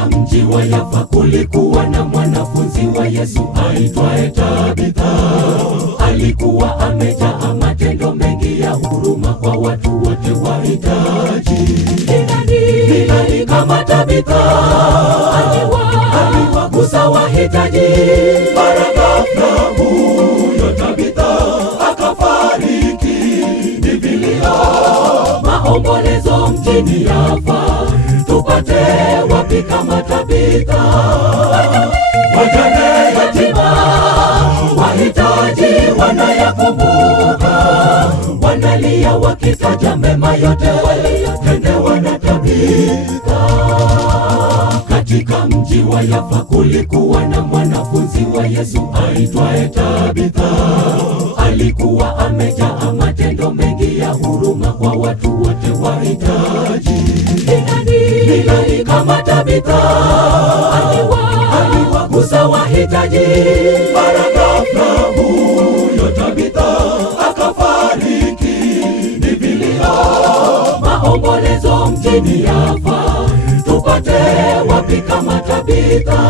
Katika mji wa Yafa kulikuwa na mwanafunzi wa Yesu aitwaye Tabitha. Alikuwa amejaa matendo mengi ya huruma kwa watu wote wahitaji. Ni nani kama Tabitha? Aliwagusa wahitaji. Mara ghafla huyo Tabitha akafariki. Ni vilio, maombolezo mjini Yafa. Tupate wapi kama Tabitha? Wajane, yatima, wahitaji wanayakumbuka, wanalia wakitaja mema yote waliyotendewa na Tabitha. Katika mji wa Yafa kulikuwa na mwanafunzi wa Yesu aitwaye Tabitha. Alikuwa amejaa matendo mengi ya huruma kwa watu wote wahitaji. Ni nani kama Tabitha? Aliwagusa wahitaji. Mara ghafla huyo Tabitha akafariki. Ni vilio, maombolezo mjini Yafa. Tupate wapi kama Tabitha?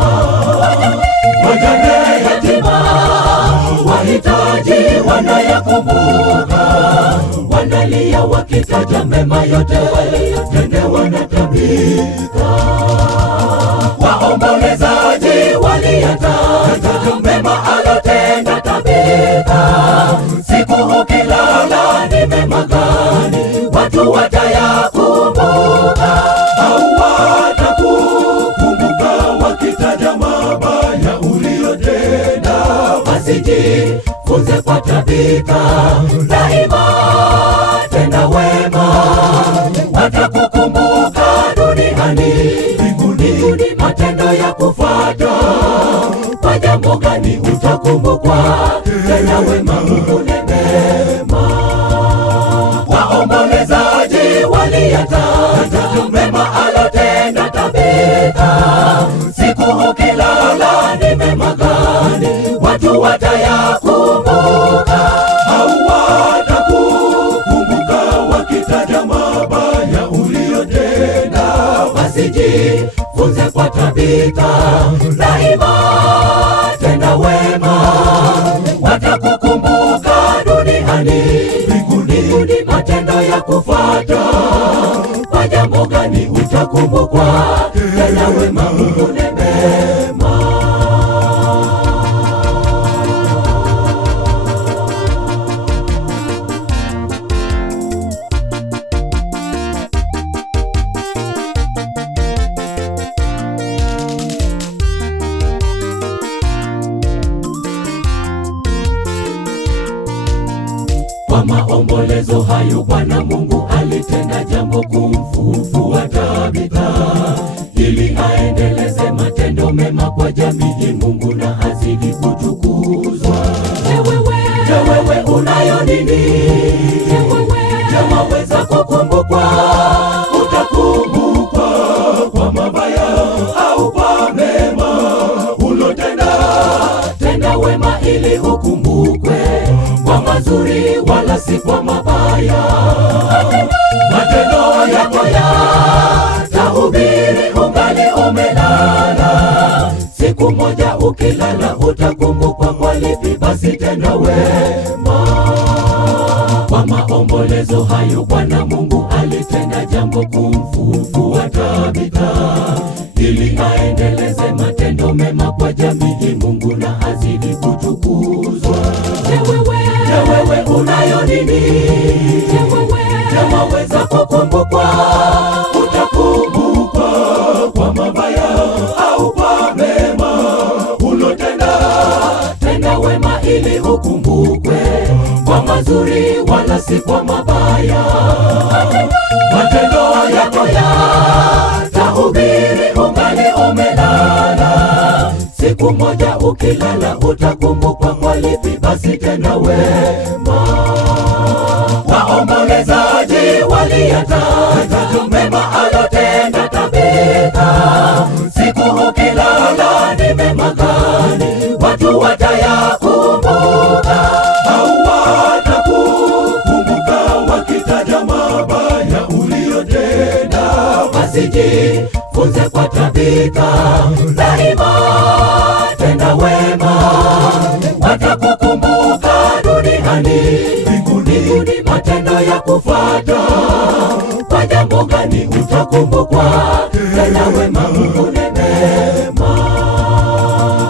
Wajane, yatima, wahitaji wanayakumbuka, wanalia wakitaja mema yote waliyotendewa na Tabitha. Waombolezaji waliyataja mema alotenda Tabitha. Siku ukilala ni mema gani watu watayakumbuka? Au watakukumbuka wakitaja mabaya uliyotenda? Basi jifunze kwa Tabitha, daima tenda wema, watakukumbuka duniani, mbinguni matendo ya kufuata. Kwa jambo gani utakumbukwa? Tenda wema, uvune mema. Waombolezaji waliyataja mema alotenda Tabitha. Siku ukilala ni mema gani watu watayakumbuka? Au watakukumbuka wakitaja mabaya uliyotenda? Basi jifunze kwa Tabitha, daima tenda wema, watakukumbuka duniani, mbinguni matendo ya kufuata. Kwa jambo gani utakumbukwa? Tenda wema, uvune mema. Kwa maombolezo hayo Bwana Mungu alitenda jambo kumfufua Tabitha, ili aendeleze matendo mema kwa jamii. Mungu na azidi kutukuzwa. Je, wewe unayo nini? Waweza kukumbukwa? Utakumbukwa kwa mabaya au kwa mema ulotenda? Tenda wema ili ukumbukwe, kwa mazuri wala si kwa mabaya. Matendo yako yatahubiri ungali umelala. Siku moja ukilala utakumbukwa kwa lipi? Basi tenda wema. Kwa maombolezo hayo Bwana Mungu alitenda jambo kumfufua Tabitha, ili aendeleze matendo mema kwa jamii. Mungu na azidi kutukuzwa. Je, wewe unayo nini? Waweza kukumbukwa? Utakumbukwa kwa mabaya au kwa mema ulotenda? Tenda wema ili ukumbukwe, kwa mazuri wala si kwa mabaya. Matendo yako yatahubiri ungali umelala. Siku moja ukilala utakumbukwa kwa lipi? Basi tenda wema. Waombolezaji waliyataja mema alotenda Tabitha. Siku ukilala ni mema gani watu watayakumbuka? Au watakukumbuka wakitaja mabaya uliyotenda? Basi jifunze kwa Tabitha, duniani, mbinguni matendo ya kufuata. Kwa jambo gani utakumbukwa? Tenda wema ukune mema.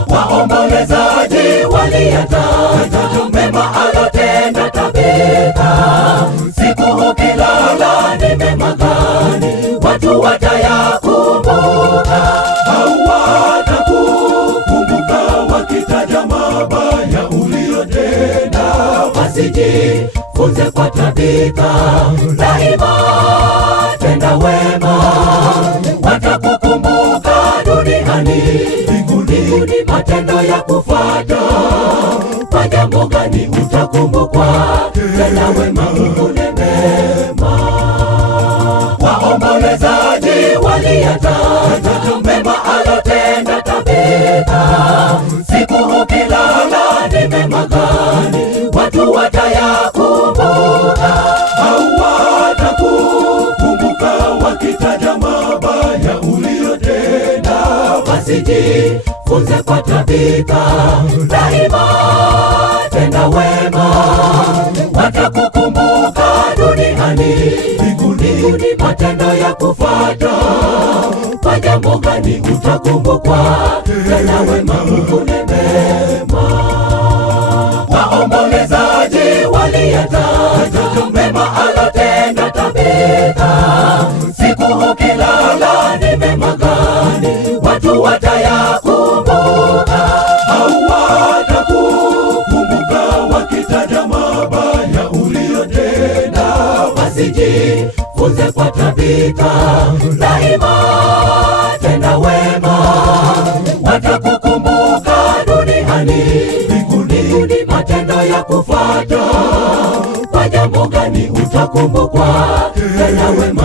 Waombolezaji waliyataja mema alotenda Tabitha. Siku ukilala ni mema gani watu watayakumbuka? Hawatakukumbuka wakitaja mabaya uliyotenda. Wasijifunze kwa Tabitha, daima tenda wema. Watakukumbuka duniani, mbinguni matendo ya kufuata. Kwa jambo gani utakumbukwa? Tenda wema ukune mema. Waombolezaji waliyataja mema alotenda Tabitha. Siku ukilala ni mema gani watu watayakumbuka? Hawatakukumbuka wakitaja mabaya uliyotenda. Wasijifunze kwa Tabitha, daima tenda wema. Watakukumbuka duniani, mbinguni matendo ya kufuata. Kwa jambo gani utakumbukwa? Tenda wema ukune mema. Waombolezaji waliyataja mema alotenda Tabitha. Siku ukilala ni mema gani watu watayakumbuka? Hawatakukumbuka wakitaja mabaya uliyotenda. Wasijifunze kwa Tabitha, daima tenda wema. Watakukumbuka duniani, mbinguni matendo ya kufuata. Kwa jambo gani utakumbukwa? Tenda wema